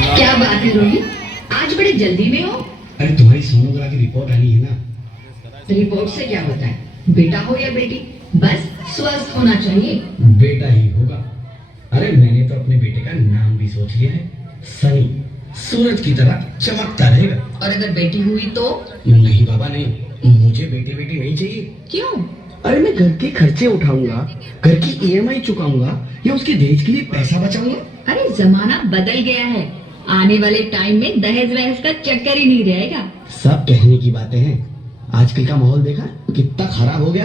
क्या बात है रोहित, आज बड़े जल्दी में हो? अरे तुम्हारी सोनोग्राफी रिपोर्ट आनी है ना। रिपोर्ट से क्या होता है, बेटा हो या बेटी, बस स्वस्थ होना चाहिए। बेटा ही होगा। अरे मैंने तो अपने बेटे का नाम भी सोच लिया है, सनी। सूरज की तरह चमकता रहेगा। और अगर बेटी हुई तो? नहीं बाबा नहीं, मुझे बेटे बेटी नहीं चाहिए। क्यों? अरे मैं घर के खर्चे उठाऊंगा, घर की ईएमआई चुकाऊंगा या उसके दहेज के लिए पैसा बचाऊंगा। अरे जमाना बदल गया है, आने वाले टाइम में दहेज वहेज का चक्कर ही नहीं रहेगा। सब कहने की बातें हैं, आजकल का माहौल देखा कितना खराब हो गया।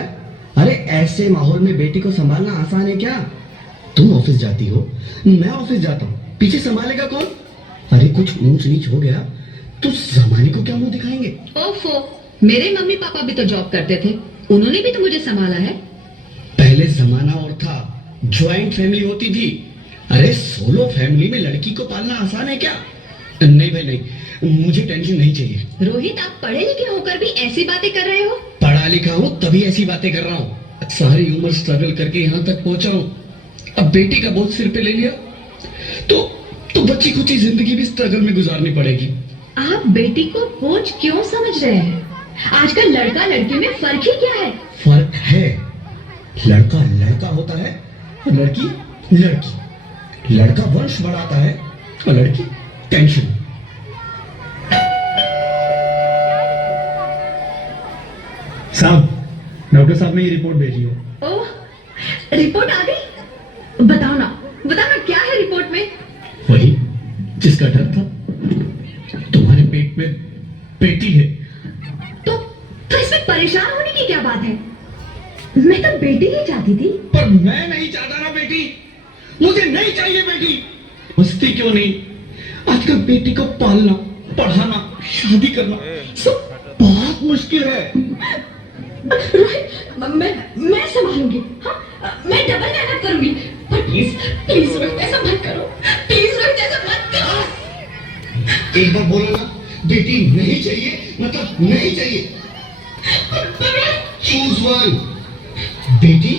अरे ऐसे माहौल में बेटी को संभालना आसान है क्या? तुम ऑफिस जाती हो, मैं ऑफिस जाता हूँ, पीछे संभालेगा कौन? अरे कुछ ऊंच नीच हो गया तो जमाने को क्या मुंह दिखाएंगे? ओफो, मेरे मम्मी पापा भी तो जॉब करते थे, उन्होंने भी तो मुझे संभाला है। पहले जमाना और था, ज्वाइंट फैमिली होती थी। अरे सोलो फैमिली में लड़की को पालना आसान है क्या? नहीं भाई नहीं, मुझे टेंशन नहीं चाहिए। रोहित, आप पढ़े लिखे होकर भी ऐसी बातें कर रहे हो? पढ़ा लिखा हूँ तभी ऐसी बातें कर रहा हूँ। सारी उम्र स्ट्रगल करके यहाँ तक पहुंचा हूँ, अब बेटी का बोझ सिर पे ले लिया तो बच्ची कुछ जिंदगी भी स्ट्रगल में गुजारनी पड़ेगी। आप बेटी को बोझ क्यों समझ रहे हैं? आजकल लड़का लड़की में फर्क ही क्या है? फर्क है, लड़का लड़का होता है और लड़की लड़की। लड़का वंश बढ़ाता है और लड़की टेंशन। साहब, डॉक्टर साहब ने ये रिपोर्ट भेजी हो। ओह, रिपोर्ट आ गई? बताओ ना क्या है रिपोर्ट में? वही जिसका डर था, तुम्हारे पेट में बेटी है। तो इसमें परेशान होने की क्या बात है? मैं तो बेटी ही चाहती थी। पर मैं नहीं चाहता ना बेटी, मुझे नहीं चाहिए बेटी। मस्ती क्यों नहीं, आजकल बेटी को पालना, पढ़ाना, शादी करना सब बहुत मुश्किल है। रोहित, मैं संभालूंगी। हाँ, मैं डबल मेहनत करूंगी, पर प्लीज रोहित ऐसा मत करो, प्लीज रोहित ऐसा मत करो। एक बार बोलो ना, बेटी नहीं चाहिए मतलब नहीं चाहिए। चूज वन, बेटी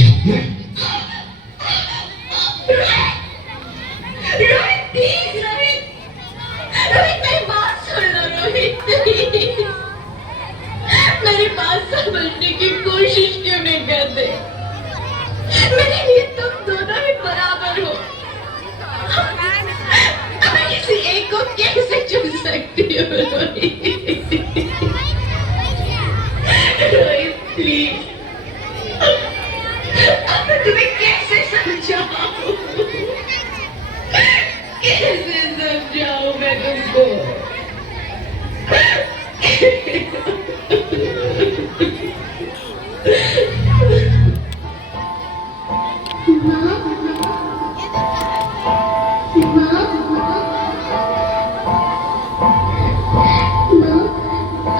या मैं। रोहित प्लीज, रोहित मेरी बात सुन लो रोहित, प्लीज। मेरी बात समझने की कोशिश क्यों नहीं करते? मेरे लिए तुम दोनों ही बराबर हो। मैं किसी एक को कैसे चुन सकती हूँ रोहित? रोहित प्लीज, अब मैं तुम्हें कैसे समझाऊं? कैसे समझाऊं मैं तुमको?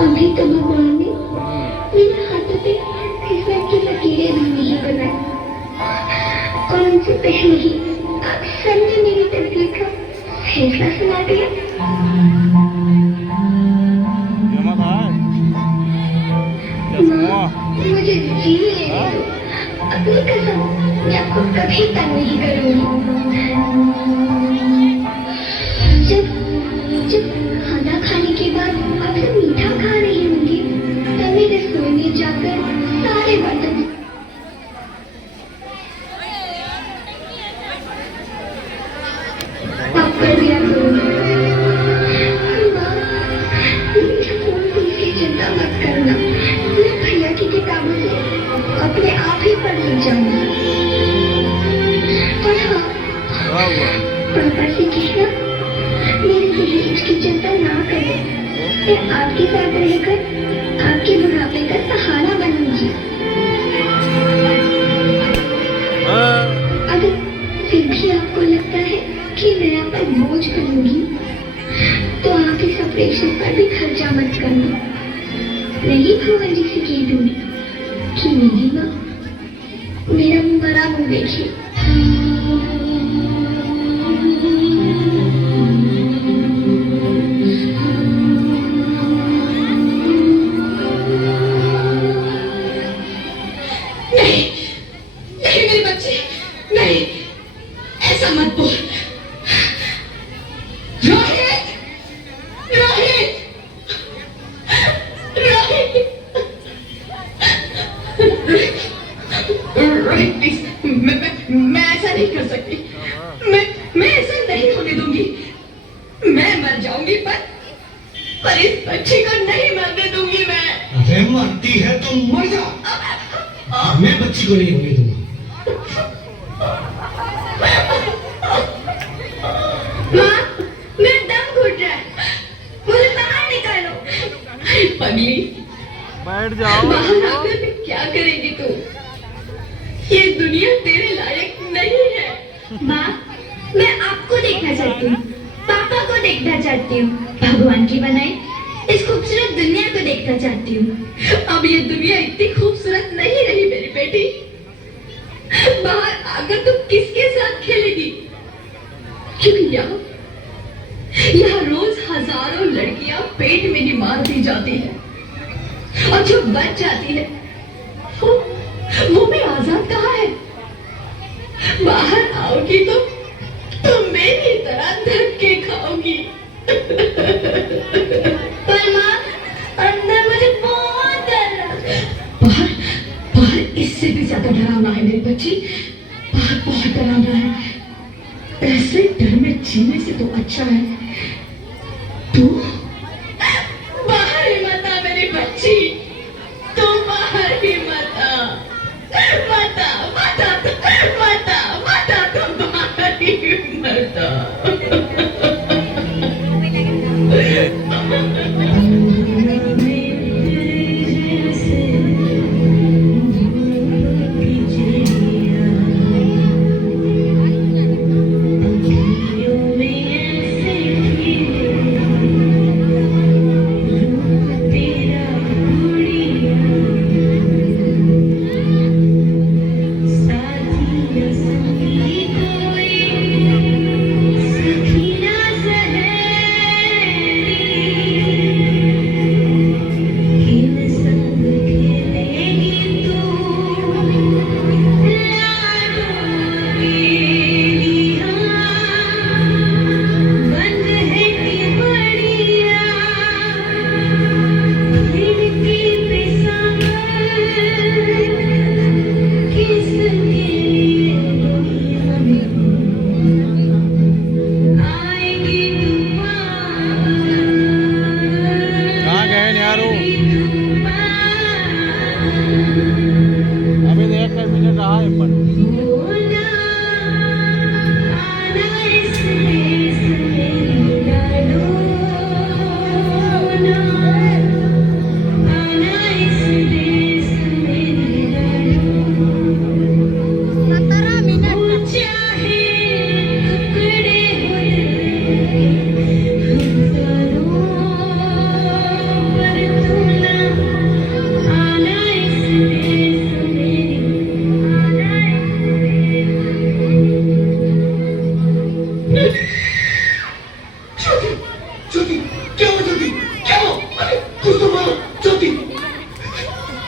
अभी तो भगवान ने मेरे हाथों पे किस्मत की लकीरें भी नहीं बनाई, और उनसे पहले ही आप सर ने मेरी तकदीर का फैसला सुना दिया। मुझे जीने दो, अपनी कसम, मैं आपको कभी तंग नहीं करूंगी। जब खाना खाने के बाद आपसे मीठा खा रही होंगी, तभी रसोई में जाकर सारे बर्तन आप कर दिया करूंगी। चिंता मत करना, मैं भैया की किताबों से अपने आप ही पढ़ लिख जाऊंगी। और हाँ, पापा से कहना मेरे दहेज की चिंता ना करें, मैं आपके साथ रहकर आपके बुढ़ापे का सहारा बनूंगी। अगर फिर भी आपको लगता है कि मैं आप पर बोझ बनूंगी, तो आप इस ऑपरेशन पर भी खर्चा मत करना। नहीं भगवान जी से कह दूंगी कि मेरी माँ मेरा बड़ा मुंह देखिए। नहीं मेरे बच्चे, नहीं, ऐसा मत बोल। पर इस बच्ची को नहीं मरने दूंगी मैं। अरे मरती है तो मर जा। मैं बच्ची को नहीं होने दूंगा। माँ, मेरा दम घुट रहा है, मुझे बाहर निकालो। पगली, बैठ जाओ। बाहर आकर क्या करेगी तू? ये दुनिया तेरे लायक नहीं है। माँ, मैं आपको देखना चाहती हूँ, पापा को देखना चाहती हूँ, भगवान की बनाई इस खूबसूरत दुनिया को देखना चाहती हूँ। अब ये दुनिया इतनी खूबसूरत नहीं रही मेरी बेटी। बाहर आकर तू किसके साथ खेलेगी? क्योंकि यहाँ रोज हजारों लड़कियां पेट में ही मार दी जाती है, और जो बच जाती है वो भी आजाद कहाँ है? बाहर आओगी तो तुम मेरी तरह धक्के खाओगी। पर माँ, अंदर मुझे बहुत डर लग रहा है। बाहर बाहर इससे भी ज्यादा डरावना है मेरी बच्ची। बाहर बहुत डरावना है। ऐसे डर में जीने से तो अच्छा है तू बाहर ही मत आ मेरी बच्ची। तू बाहर ही मत आ, मत आ, मत आ, मत आ, मत आ, तू बाहर ही मत आ। कहाँ गए यारो? अभी देख कर मिनट रहा है पर ज्योति, क्या हुआ ज्योति? क्या हुआ? अरे कुछ तो बोलो Jyoti.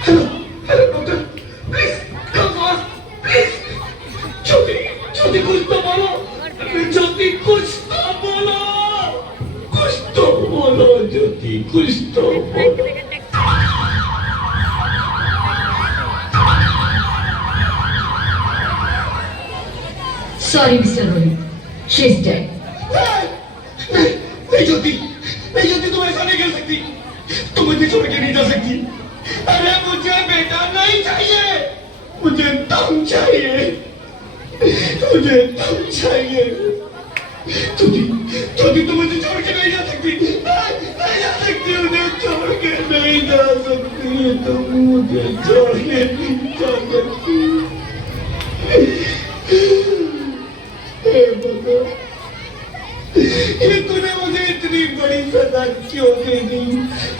Hello hello doctor, please come fast, please. Jyoti Jyoti कुछ तो बोलो। अरे ज्योति कुछ तो बोलो, कुछ तो बोलो ज्योति, कुछ तो बोलो। Sorry, Mr. Rohit. She's dead. नहीं ज्योति, नहीं ज्योति, तुम ऐसा नहीं कर सकती। तुम मुझे छोड़ के नहीं जा सकती। अरे मुझे बेटा नहीं चाहिए, मुझे तुम चाहिए, मुझे तुम चाहिए। ज्योति ज्योति, तुम मुझे छोड़ के नहीं जा सकती, नहीं जा सकती, मुझे छोड़ के नहीं जा सकती, तुम मुझे छोड़ के नहीं जा सकती। हे भगवान, ये तूने मुझे इतनी बड़ी सजा क्यों दे दी?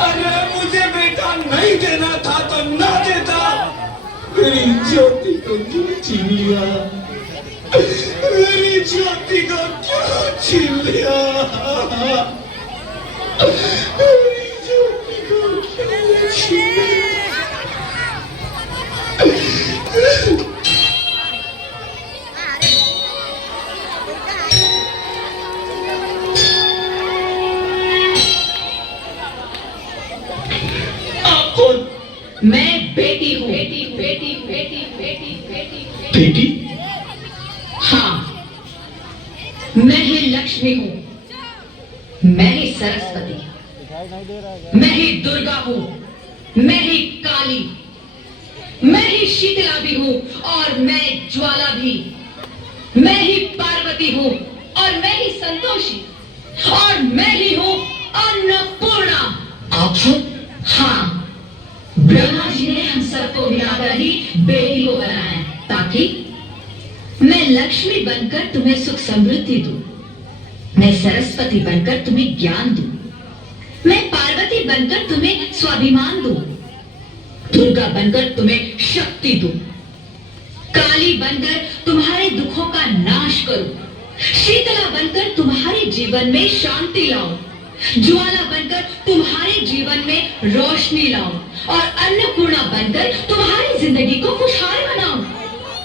अरे मुझे बेटा नहीं देना था तो ना देता। मेरी ज्योति को क्यों छीन लिया? मेरी ज्योति को क्यों छीन लिया? मेरी ज्योति को क्यों छीन लिया? मैं बेटी हूँ। बेटी बेटी बेटी बेटी बेटी बेटी? हाँ, मैं ही लक्ष्मी हूँ, मैं ही सरस्वती। दिखाई नहीं दे रहा है क्या? मैं ही दुर्गा हूँ, मैं ही काली, मैं ही शीतला भी हूँ और मैं ज्वाला भी, मैं ही पार्वती हूँ और मैं ही संतोषी और मैं ही हूँ अन्नपूर्णा। आप सब? हाँ, ब्रह्मा जी ने हम सबको मिलाकर ही बेटी को बनाया है ताकि मैं लक्ष्मी बनकर तुम्हें सुख समृद्धि दूं, मैं सरस्वती बनकर तुम्हें ज्ञान दूं, मैं पार्वती बनकर तुम्हें स्वाभिमान दूं, दुर्गा बनकर तुम्हें शक्ति दूं, काली बनकर तुम्हारे दुखों का नाश करूं, शीतला बनकर तुम्हारे जीवन में शांति लाऊं, ज्वाला बनकर तुम्हारे जीवन में रोशनी लाऊं और अन्नपूर्णा बनकर तुम्हारी जिंदगी को खुशहाल बनाऊं।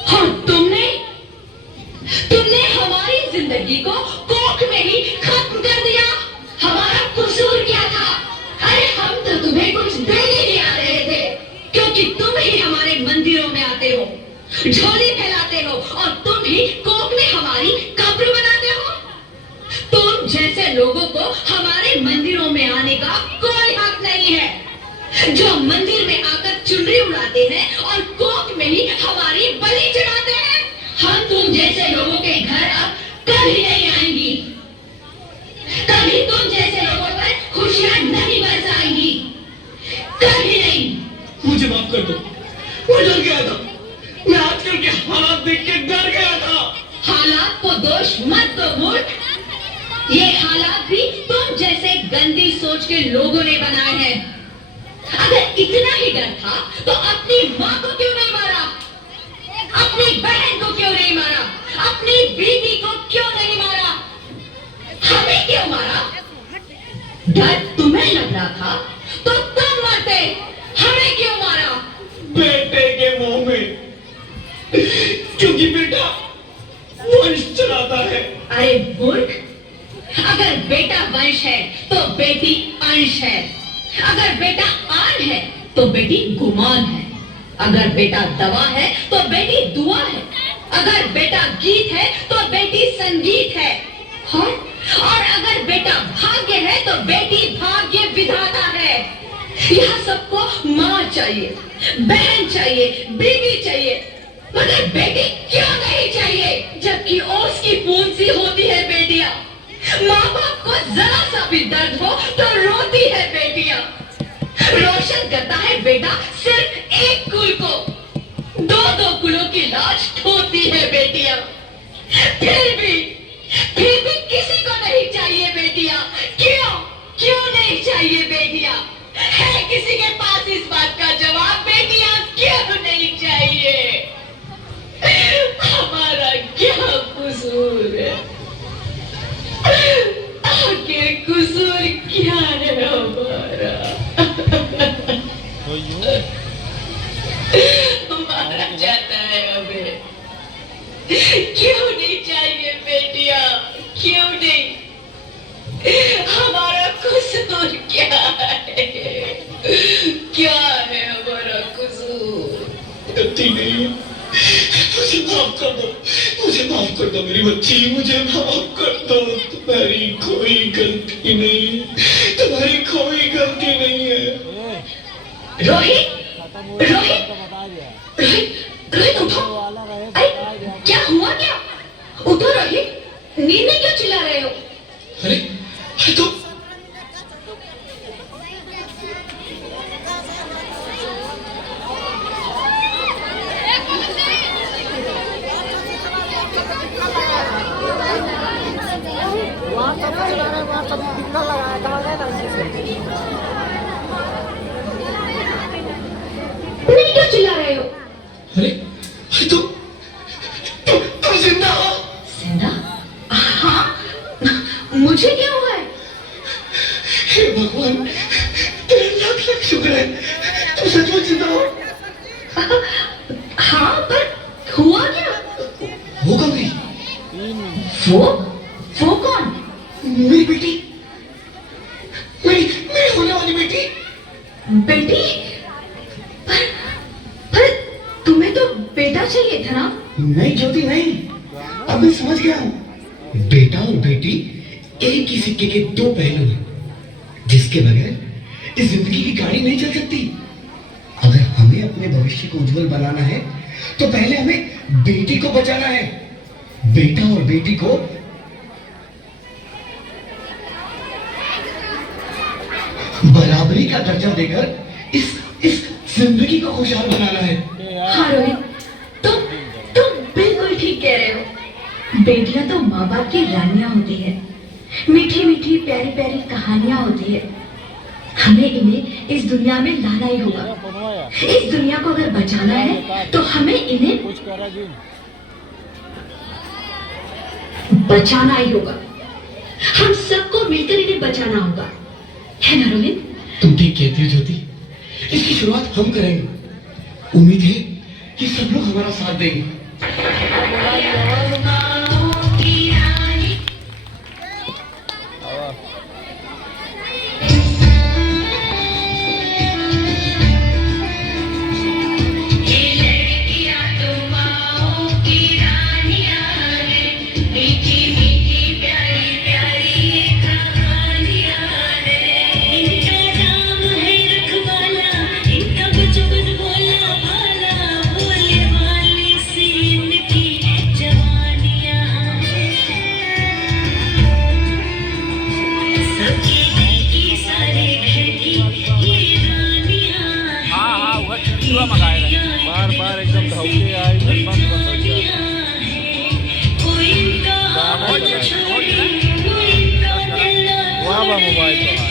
और तुमने हमारी जिंदगी को कोख में ही खत्म कर दिया। हमारा कसूर क्या था? अरे हम तो तुम्हें कुछ देने नहीं आ रहे थे, क्योंकि तुम ही हमारे मंदिरों में आते हो, झोली फैलाते हो और तुम ही कोख में हमारी कब्र बनाते हो। तुम जैसे लोगों को हमारे मंदिरों में आने का कोई हक नहीं है, जो मंदिर में आकर चुनरी उड़ाते हैं और कोख में ही हमारी बलि चढ़ाते हैं। हम तुम जैसे लोगों के घर अब कभी नहीं आएंगी, कभी तुम जैसे लोगों पर खुशियां नहीं बरसाएंगी, कभी नहीं। मुझे माफ कर दो, मैं डर गया था, मैं आजकल के हालात देख के डर गया था। हालात को दोष मत दो मूर्ख, ये हालात भी तुम जैसे गंदी सोच के लोगों ने बनाए हैं। अगर इतना ही डर था तो अपनी माँ को क्यों नहीं मारा, अपनी बहन को क्यों नहीं मारा, अपनी बीवी को क्यों नहीं मारा, हमें क्यों मारा? डर तुम्हें लग रहा था तो तुम मरते, हमें क्यों मारा? बेटे के मुंह में, क्योंकि बेटा वंश चलाता है। अरे मूर्ख, अगर बेटा वंश है तो बेटी अंश है, अगर बेटा आन है तो बेटी गुमान है, अगर बेटा दवा है तो बेटी दुआ है, अगर बेटा गीत है तो बेटी संगीत है, और अगर बेटा भाग्य है तो बेटी भाग्य विधाता है। यहाँ सबको माँ चाहिए, बहन चाहिए, बीवी चाहिए, मगर बेटी क्यों नहीं चाहिए? जबकि ओस की बूंद सी होती है बेटियां, माँ बाप को जरा सा भी दर्द हो तो रोती है बेटियां। रोशन करता है बेटा सिर्फ एक कुल को, दो दो कुलों की लाज ढोती है बेटियां। फिर भी किसी को नहीं चाहिए बेटियां। क्यों नहीं चाहिए बेटियां? है किसी के पास इस बात का जवाब? बेटियां क्यों नहीं चाहिए? हमारा क्या कसूर है? आखिर कसूर क्या है हमारा? तो यूं मारा जाता है हमें। क्यों नहीं चाहिए बेटियां? क्यों नहीं? हमारा कसूर क्या है? क्या है हमारा कसूर? गलती नहीं है, मुझे माफ कर दो, मुझे माफ कर दो मेरी बच्ची, मुझे माफ कर दो। तुम्हारी कोई गलती नहीं है, तुम्हारी कोई गलती नहीं है। रोहित, खत्म हो गया रोहित, तो बता दिया। रोहित उठो। वाला रहे अरे बता दिया। क्या हुआ क्या? उठो रोहित, नींद में क्यों चिल्ला रहे हो? अरे तो नहीं क्यों चिल्ला रहे हो? अरे तुम जिंदा हो? जिंदा? हाँ, मुझे क्या हुआ है? हे भगवान, तेरे लाख लाख शुक्र है, तुम सचमुच जिंदा हो। हाँ, पर हुआ क्या? वो कौन गई? 3 मिनट। वो कौन? मेरी बेटी, मेरी होने वाली बेटी। बेटी? पर तुम्हें तो बेटा चाहिए था ना? नहीं ज्योति नहीं, अब मैं समझ गया हूँ। बेटा और बेटी एक ही सिक्के के दो पहलू हैं। जिसके बगैर इस जिंदगी की गाड़ी नहीं चल सकती। अगर हमें अपने भविष्य को उज्जवल बनाना है तो पहले हमें बेटी को बचाना है। बेटा और बेटी को बराबरी का दर्जा देकर इस जिंदगी को खुशहाल बनाना है। हाँ रोहित, तुम बिल्कुल ठीक कह रहे हो। बेटियां तो माँ बाप की रानियां होती है, मीठी मीठी प्यारी प्यारी कहानियां होती है। हमें इन्हें इस दुनिया में लाना ही होगा। इस दुनिया को अगर बचाना है तो हमें इन्हें कुछ करा जी। बचाना ही होगा। हम सबको मिलकर इन्हें बचाना होगा, है ना रोहित? तुम ठीक कहती हो ज्योति, इसकी शुरुआत हम करेंगे। उम्मीद है कि सब लोग हमारा साथ देंगे। बार बार एकदम धोखे आई फिर बंद हो गया। वहाँ मोबाइल तो